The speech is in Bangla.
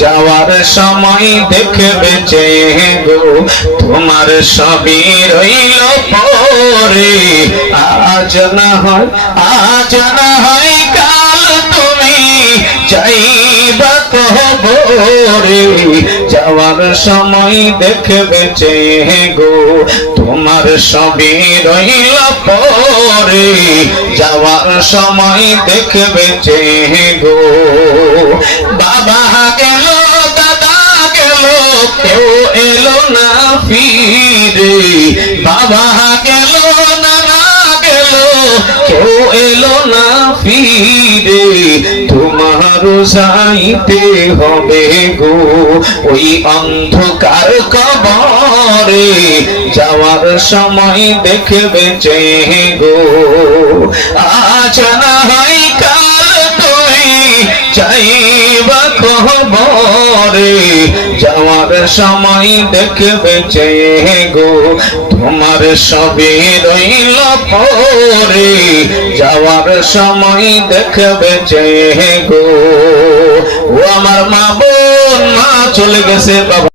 যাওয়ার সময় দেখবে যে গো তোমার সবই রইল পরে। আজ না হয় কাল তুমি যাইবা কবরে। যাওয়ার সময় দেখবে যে গো তোমার সবই রইল পরে। যাওয়ার সময় দেখবে যে গো বাবা গেল দাদা গেল কেউ এলো না ফিরে। বাবা গেল নানা গেল কেউ এলো না ফিরে। তোমার যাইতে হবে গো ওই অন্ধকার কবরে। যাওয়ার সময় দেখবে যে গো আজ না হয় কাল তুমি যাইবা কবরে। যাওয়ার সময় দেখবে যে গো তোমার সবই রইল পরে। যাওয়ার সময় দেখবে যে গো ও আমার মা বোন মা চলে গেছে বাবা।